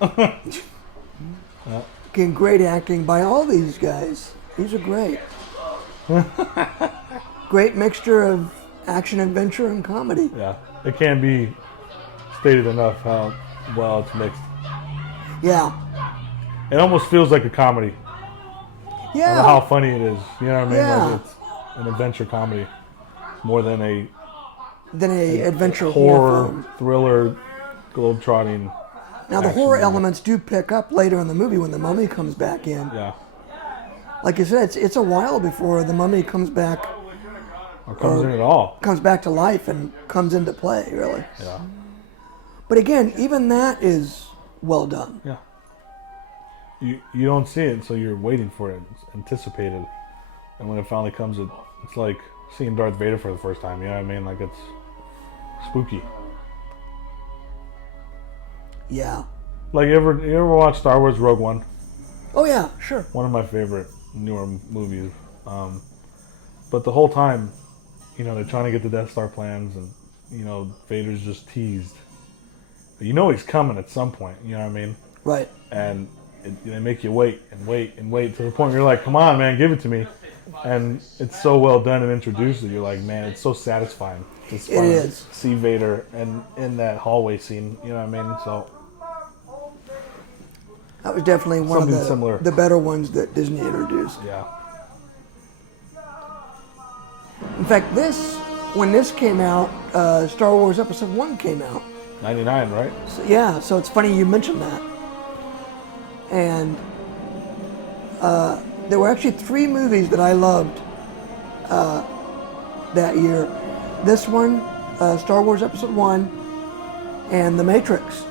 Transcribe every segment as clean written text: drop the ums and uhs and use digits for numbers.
Again, great acting by all these guys. These are great. Great mixture of action, adventure, and comedy. Yeah, it can't be stated enough how well it's mixed. Yeah. It almost feels like a comedy. Yeah. How funny it is. You know what I mean? Yeah. Like it's an adventure comedy more than a adventure horror film. thriller, globetrotting. Now the action horror movie. elements do pick up later in the movie when the mummy comes back in. Yeah. Like you said, it's a while before the mummy comes back. Or comes in at all. Comes back to life and comes into play, really. Yeah. But again, even that is well done. Yeah. You don't see it, so you're waiting for it. It's anticipated. And when it finally comes, it's like seeing Darth Vader for the first time. You know what I mean? Like it's spooky. Yeah. Like you ever watch Star Wars Rogue One? Oh yeah, sure. One of my favorite newer movies. But the whole time, they're trying to get the Death Star plans, and Vader's just teased. But he's coming at some point. You know what I mean? Right. And they make you wait and wait and wait to the point where you're like, "Come on, man, give it to me." And it's so well done and introduced that you're like, "Man, it's so satisfying." It's fun It is. to see Vader and in that hallway scene. You know what I mean? So that was definitely one something of similar. the better ones that Disney introduced. Yeah. In fact, when this came out, Star Wars Episode 1 came out. 99, right? So it's funny you mentioned that. And there were actually 3 movies that I loved that year. This one, Star Wars Episode 1, and The Matrix.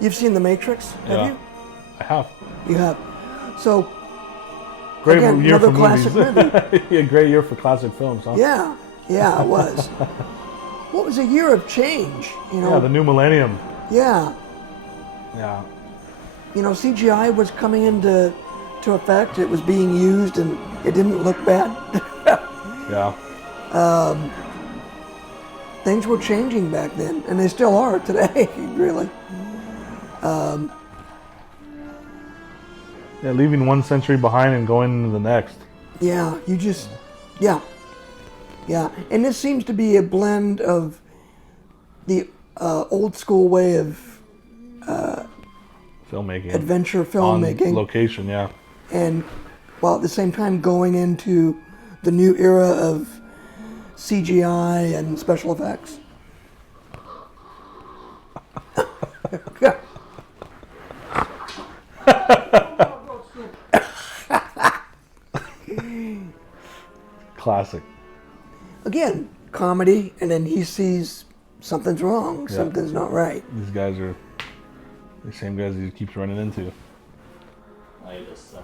You've seen The Matrix, have you? I have. You have. So, Great again, year for another classic movies. Yeah, great year for classic films, huh? Yeah, it was. What was a year of change, Yeah, the new millennium. Yeah. Yeah. CGI was coming into effect. It was being used, and it didn't look bad. Yeah. Things were changing back then, and they still are today, really. Yeah, leaving one century behind and going into the next. Yeah, yeah. And this seems to be a blend of the old school way of Filmmaking. adventure filmmaking. On location, yeah. And while at the same time going into the new era of CGI and special effects. Classic. Again, comedy, and then he sees something's wrong, something's not right. These guys are the same guys he keeps running into. I just